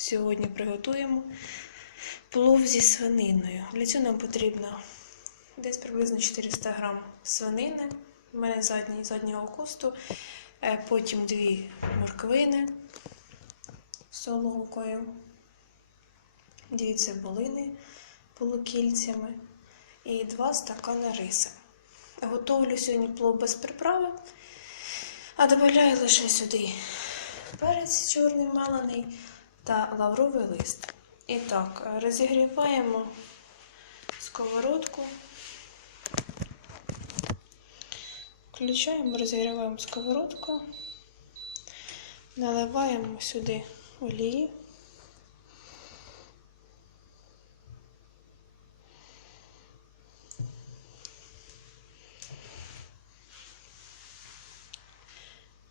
Сьогодні приготуємо плов зі свининою. Для цього нам потрібно десь приблизно 400 грам свинини. У мене задній, заднього кусту, Е, потім дві морквини соломкою, дві цибулини полукільцями і два стакани риса. Готовлю сьогодні плов без приправи, а додаю лише сюди перець чорний малений та лавровий лист. І так, розігріваємо сковородку. Включаємо, розігріваємо сковородку, наливаємо сюди олії.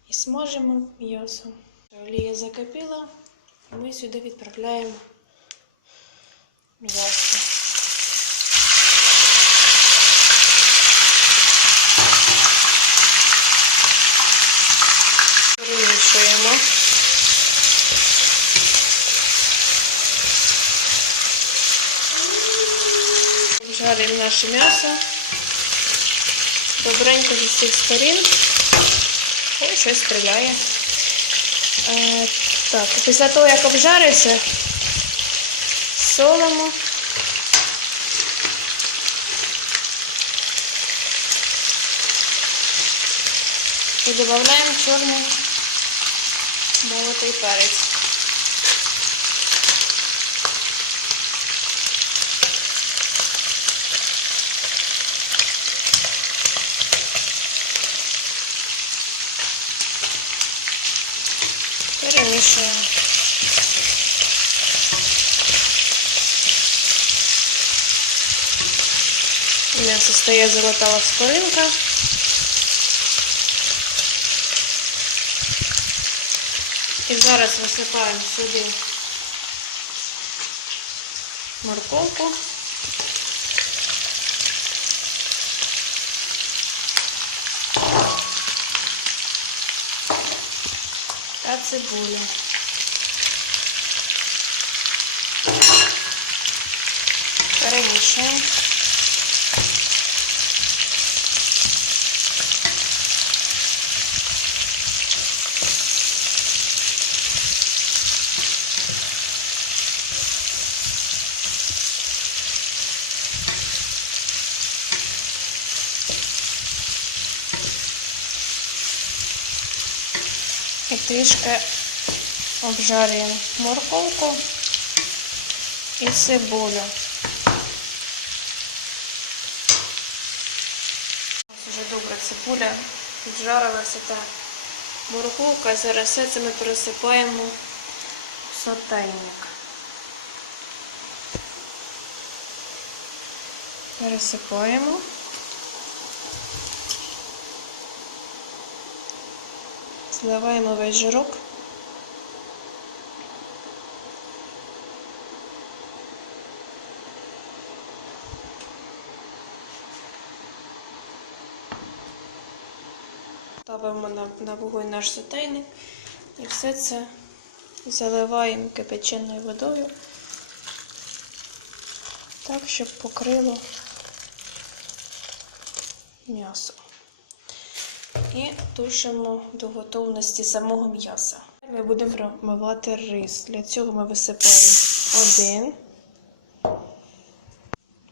І смажимо м'ясо. Олія закипіла, і ми сюди відправляємо м'ясо. Перемішуємо. Жаримо наше м'ясо. Добренько зі всіх сторін. Ой, щось стріляє. Так, після того, як обжариться, солимо. І додаємо чорний молотий перець. Перемішуємо. М'ясо стає золотава скоринка. І зараз висипаємо сюди морковку. Та цибуля. Перемішуємо. Трішки обжарюємо морковку і цибулю. Ось вже добре цибуля піджарилася та морковка. Зараз все це ми пересипаємо в сотейник. Пересипаємо. Зливаємо весь жирок. Ставимо на, вогонь наш сотейник і все це заливаємо кипяченою водою, так, щоб покрило м'ясо і тушимо до готовності самого м'яса. Ми будемо промивати рис. Для цього ми висипаємо один,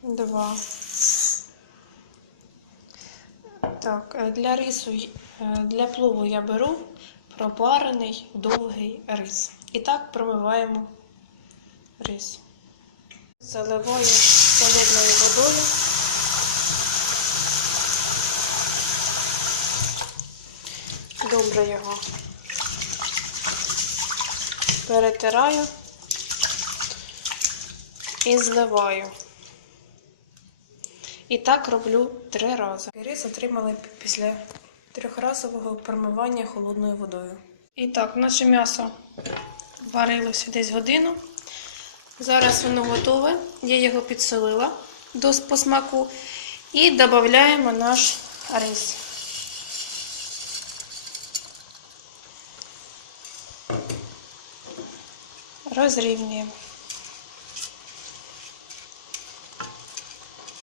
два. Так, е, для рису, е, для плову я беру пропарений довгий рис. І так промиваємо рис. Заливаю холодною водою. Добре його перетираю і зливаю. І так роблю три рази. Рис отримали після трьохразового промивання холодною водою. І так, наше м'ясо варилося десь годину. Зараз воно готове. Я його підсолила до посмаку і додаємо наш рис. Розрівнюємо.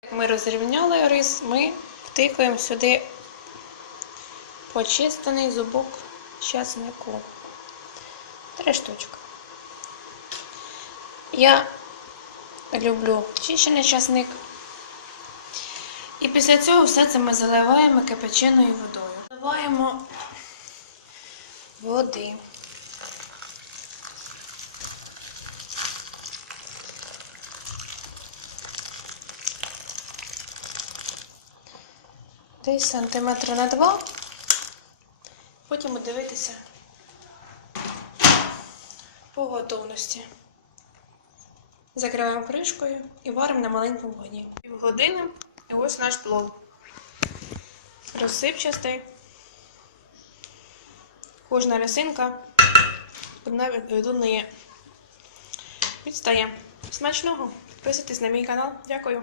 Як ми розрівняли рис, ми втикаємо сюди почистений зубок часнику. Три штучки. Я люблю чищений часник. І після цього все це ми заливаємо кипяченою водою. Заливаємо води. Десь сантиметра на два. Потім дивитися по готовності. Закриваємо кришкою і варимо на маленькому вогні. Півгодини і ось наш плов. Розсипчастий. Кожна рисинка одна від одної відстає. Смачного! Підписуйтесь на мій канал. Дякую!